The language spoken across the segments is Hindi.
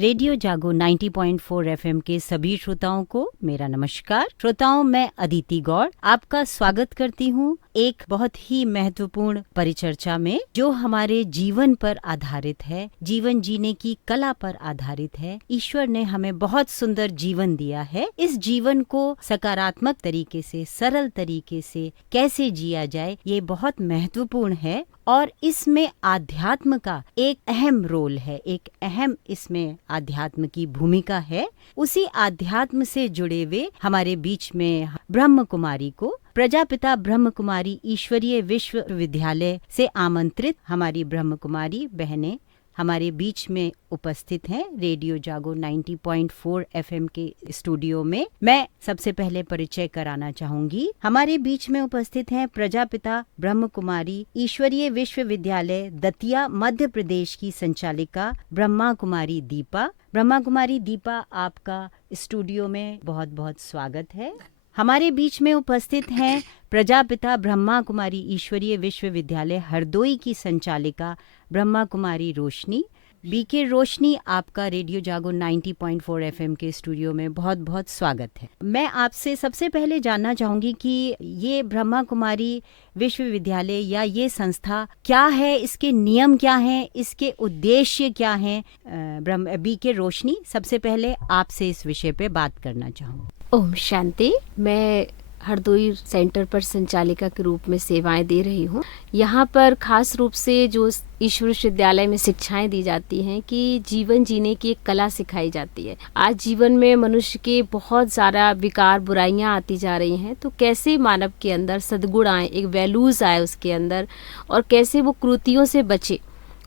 रेडियो जागो 90.4 एफएम के सभी श्रोताओं को मेरा नमस्कार। श्रोताओं, मैं अदिति गौड़ आपका स्वागत करती हूँ एक बहुत ही महत्वपूर्ण परिचर्चा में, जो हमारे जीवन पर आधारित है, जीवन जीने की कला पर आधारित है। ईश्वर ने हमें बहुत सुंदर जीवन दिया है। इस जीवन को सकारात्मक तरीके से, सरल तरीके से कैसे जिया जाए, ये बहुत महत्वपूर्ण है और इसमें आध्यात्म का एक अहम रोल है, एक अहम इसमें आध्यात्म की भूमिका है। उसी आध्यात्म से जुड़े हुए हमारे बीच में ब्रह्म कुमारी को प्रजापिता ब्रह्म कुमारी ईश्वरीय विश्वविद्यालय से आमंत्रित हमारी ब्रह्म कुमारी बहनें हमारे बीच में उपस्थित हैं रेडियो जागो 90.4 एफएम के स्टूडियो में। मैं सबसे पहले परिचय कराना चाहूंगी। हमारे बीच में उपस्थित हैं प्रजापिता ब्रह्म कुमारी ईश्वरीय विश्वविद्यालय दतिया मध्य प्रदेश की संचालिका ब्रह्मा कुमारी दीपा। ब्रह्मा कुमारी दीपा, आपका स्टूडियो में बहुत बहुत स्वागत है। हमारे बीच में उपस्थित हैं प्रजापिता ब्रह्मा कुमारी ईश्वरीय विश्वविद्यालय हरदोई की संचालिका ब्रह्मा कुमारी रोशनी। बीके रोशनी, आपका रेडियो जागो 90.4 एफएम के स्टूडियो में बहुत बहुत स्वागत है। मैं आपसे सबसे पहले जानना चाहूंगी कि ये ब्रह्मा कुमारी विश्वविद्यालय या ये संस्था क्या है, इसके नियम क्या हैं, इसके उद्देश्य क्या हैं। बीके रोशनी, सबसे पहले आपसे इस विषय पे बात करना चाहूँगी। ओम शांति। मैं हरदोई सेंटर पर संचालिका के रूप में सेवाएं दे रही हूँ। यहाँ पर खास रूप से जो ईश्वर विश्वविद्यालय में शिक्षाएं दी जाती हैं कि जीवन जीने की एक कला सिखाई जाती है। आज जीवन में मनुष्य के बहुत सारा विकार बुराइयां आती जा रही हैं, तो कैसे मानव के अंदर सद्गुण आए, एक वैल्यूज आए उसके अंदर, और कैसे वो कृतियों से बचे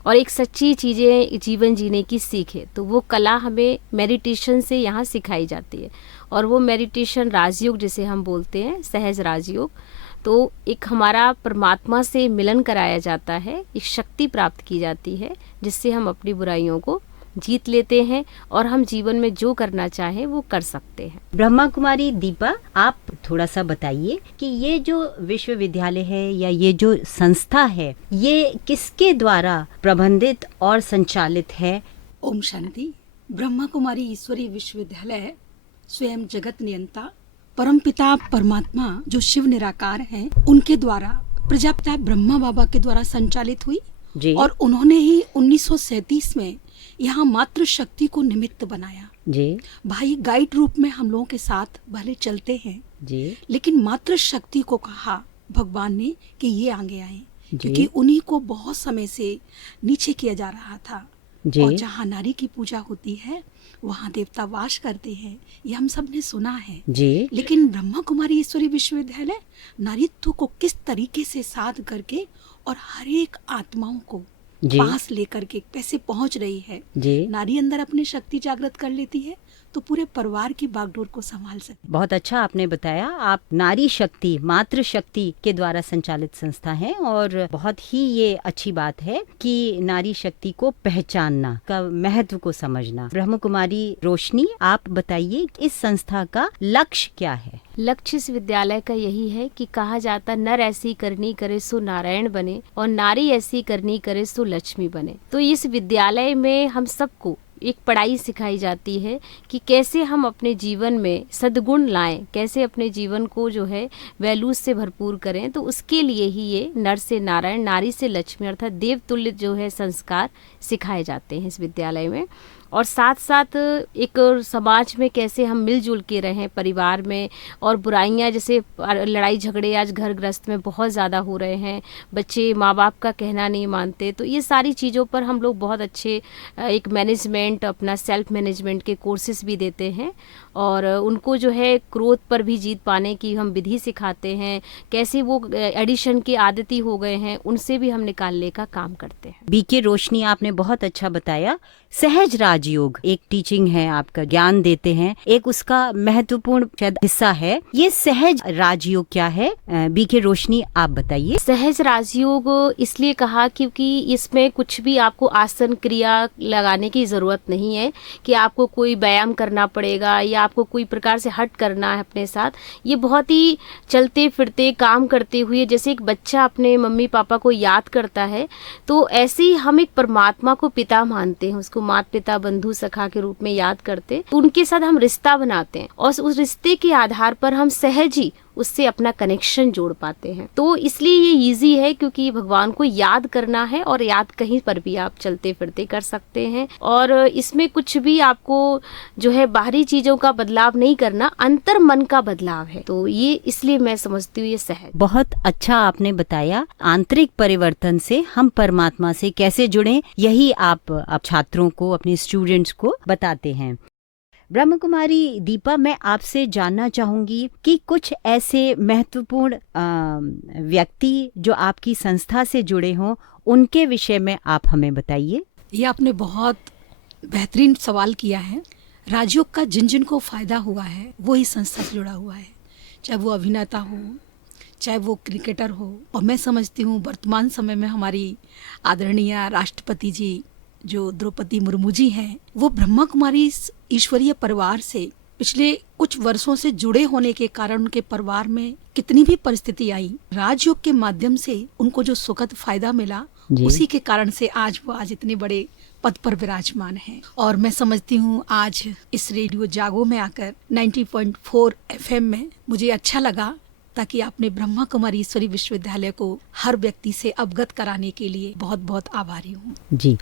और एक सच्ची चीज़ें जीवन जीने की सीखे। तो वो कला हमें मेडिटेशन से यहाँ सिखाई जाती है, और वो मेडिटेशन राजयोग जिसे हम बोलते हैं, सहज राजयोग। तो एक हमारा परमात्मा से मिलन कराया जाता है, एक शक्ति प्राप्त की जाती है जिससे हम अपनी बुराइयों को जीत लेते हैं और हम जीवन में जो करना चाहें वो कर सकते हैं। ब्रह्मा कुमारी दीपा, आप थोड़ा सा बताइए कि ये जो विश्वविद्यालय है या ये जो संस्था है, ये किसके द्वारा प्रबंधित और संचालित है? ओम शांति। ब्रह्मा कुमारी ईश्वरीय विश्वविद्यालय स्वयं जगत नियंता परमपिता परमात्मा जो शिव निराकार हैं, उनके द्वारा प्रजापिता ब्रह्मा बाबा के द्वारा संचालित हुई जी। और उन्होंने ही 1937 में यहाँ मातृ शक्ति को निमित्त बनाया जी। भाई गाइड रूप में हम लोगों के साथ भले चलते हैं जी, लेकिन मातृ शक्ति को कहा भगवान ने कि ये आगे आए, क्योंकि उन्हीं को बहुत समय से नीचे किया जा रहा था जी। और जहाँ नारी की पूजा होती है वहाँ देवता वास करते हैं, ये हम सब ने सुना है जी। लेकिन ब्रह्मा कुमारी ईश्वरीय विश्वविद्यालय नारीत्व को किस तरीके से साध करके और हर एक आत्माओं को पास लेकर के कैसे पहुंच रही है जी। नारी अंदर अपनी शक्ति जागृत कर लेती है तो पूरे परिवार की बागडोर को संभाल सकती। बहुत अच्छा आपने बताया। आप नारी शक्ति, मातृ शक्ति के द्वारा संचालित संस्था है, और बहुत ही ये अच्छी बात है कि नारी शक्ति को पहचानना, का महत्व को समझना। ब्रह्म कुमारी रोशनी, आप बताइए इस संस्था का लक्ष्य क्या है? लक्ष्य इस विद्यालय का यही है कि कहा जाता नर ऐसी करनी करे सो नारायण बने और नारी ऐसी करनी करे सो लक्ष्मी बने। तो इस विद्यालय में हम सबको एक पढ़ाई सिखाई जाती है कि कैसे हम अपने जीवन में सद्गुण लाएं, कैसे अपने जीवन को जो है वैल्यूज से भरपूर करें। तो उसके लिए ही ये नर से नारायण, नारी से लक्ष्मी अर्थात देवतुल्य जो है संस्कार सिखाए जाते हैं इस विद्यालय में। और साथ साथ एक समाज में कैसे हम मिलजुल के रहें परिवार में, और बुराइयां जैसे लड़ाई झगड़े आज घर गृहस्थ में बहुत ज़्यादा हो रहे हैं, बच्चे माँ बाप का कहना नहीं मानते, तो ये सारी चीज़ों पर हम लोग बहुत अच्छे एक मैनेजमेंट, अपना सेल्फ मैनेजमेंट के कोर्सेज भी देते हैं, और उनको जो है क्रोध पर भी जीत पाने की हम विधि सिखाते हैं। कैसे वो एडिशन के आदती हो गए हैं उनसे भी हम निकालने का काम करते हैं। बीके रोशनी, आपने बहुत अच्छा बताया। सहज राजयोग एक टीचिंग है, आपका ज्ञान देते हैं, एक उसका महत्वपूर्ण शायद हिस्सा है। ये सहज राजयोग क्या है? बीके रोशनी, आप बताइए। सहज राजयोग इसलिए कहा क्योंकि इसमें कुछ भी आपको आसन क्रिया लगाने की जरूरत नहीं है कि आपको कोई व्यायाम करना पड़ेगा या आपको कोई प्रकार से हट करना है अपने साथ। ये बहुत ही चलते फिरते काम करते हुए जैसे एक बच्चा अपने मम्मी पापा को याद करता है, तो ऐसे ही हम एक परमात्मा को पिता मानते हैं, उसको माता पिता बंधु सखा के रूप में याद करते, तो उनके साथ हम रिश्ता बनाते हैं और उस रिश्ते के आधार पर हम सहज ही उससे अपना कनेक्शन जोड़ पाते हैं। तो इसलिए ये इजी है, क्योंकि भगवान को याद करना है और याद कहीं पर भी आप चलते फिरते कर सकते हैं। और इसमें कुछ भी आपको जो है बाहरी चीजों का बदलाव नहीं करना, अंतर मन का बदलाव है। तो ये इसलिए मैं समझती हूँ ये सहज। बहुत अच्छा आपने बताया, आंतरिक परिवर्तन से हम परमात्मा से कैसे जुड़ें, यही आप छात्रों को, अपने स्टूडेंट्स को बताते हैं। ब्रह्म कुमारी दीपा, मैं आपसे जानना चाहूंगी कि कुछ ऐसे महत्वपूर्ण व्यक्ति जो आपकी संस्था से जुड़े हों, उनके विषय में आप हमें बताइए। ये आपने बहुत बेहतरीन सवाल किया है। राजयोग का जिन जिन को फायदा हुआ है वो ही संस्था से जुड़ा हुआ है, चाहे वो अभिनेता हो, चाहे वो क्रिकेटर हो। और मैं समझती हूँ वर्तमान समय में हमारी आदरणीय राष्ट्रपति जी जो द्रौपदी मुर्मू जी हैं, वो ब्रह्मा कुमारी ईश्वरीय परिवार से पिछले कुछ वर्षों से जुड़े होने के कारण उनके परिवार में कितनी भी परिस्थिति आई, राजयोग के माध्यम से उनको जो सुखद फायदा मिला, उसी के कारण से आज इतने बड़े पद पर विराजमान हैं। और मैं समझती हूँ आज इस रेडियो जागो में आकर 90.4 FM में मुझे अच्छा लगा, ताकि आपने ब्रह्मा कुमारी ईश्वरी विश्वविद्यालय को हर व्यक्ति से अवगत कराने के लिए बहुत बहुत आभारी हूँ। जी,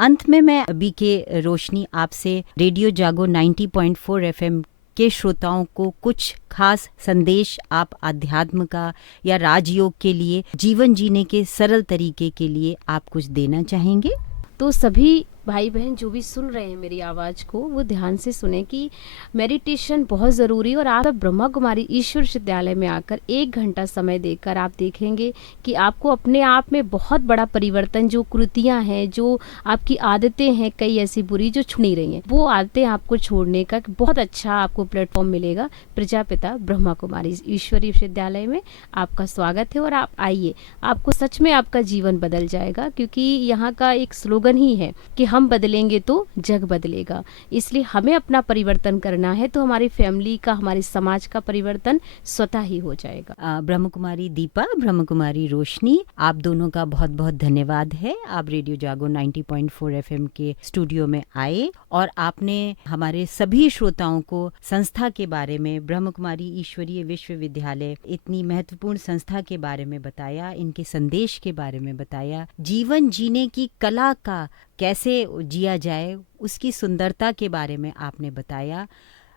अंत में मैं बीके रोशनी आपसे रेडियो जागो 90.4 FM के श्रोताओं को कुछ खास संदेश आप आध्यात्म का या राजयोग के लिए, जीवन जीने के सरल तरीके के लिए आप कुछ देना चाहेंगे? तो सभी भाई बहन जो भी सुन रहे हैं मेरी आवाज़ को, वो ध्यान से सुने कि मेडिटेशन बहुत ज़रूरी है। और आप ब्रह्मा कुमारी ईश्वर विश्वविद्यालय में आकर 1 घंटा समय देकर आप देखेंगे कि आपको अपने आप में बहुत बड़ा परिवर्तन, जो कृतियाँ हैं, जो आपकी आदतें हैं, कई ऐसी बुरी जो छूट नहीं रही हैं, वो आदतें आपको छोड़ने का बहुत अच्छा आपको प्लेटफॉर्म मिलेगा। प्रजापिता ब्रह्मा कुमारी ईश्वरी विश्वविद्यालय में आपका स्वागत है और आप आइए, आपको सच में आपका जीवन बदल जाएगा। क्योंकि यहाँ का एक स्लोगन ही है कि हम बदलेंगे तो जग बदलेगा। इसलिए हमें अपना परिवर्तन करना है, तो हमारी फैमिली का, हमारे समाज का परिवर्तन स्वतः ही हो जाएगा। ब्रह्म कुमारी दीपा, ब्रह्म कुमारी रोशनी, आप दोनों का बहुत बहुत धन्यवाद है। आप रेडियो जागो 90.4 FM के स्टूडियो में आए और आपने हमारे सभी श्रोताओं को संस्था के बारे में, ब्रह्म कुमारी ईश्वरीय विश्वविद्यालय इतनी महत्वपूर्ण संस्था के बारे में बताया, इनके संदेश के बारे में बताया, जीवन जीने की कला का कैसे जिया जाए उसकी सुंदरता के बारे में आपने बताया।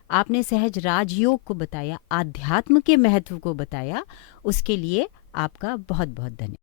आपने सहज राजयोग को बताया, आध्यात्म के महत्व को बताया। उसके लिए आपका बहुत बहुत धन्यवाद।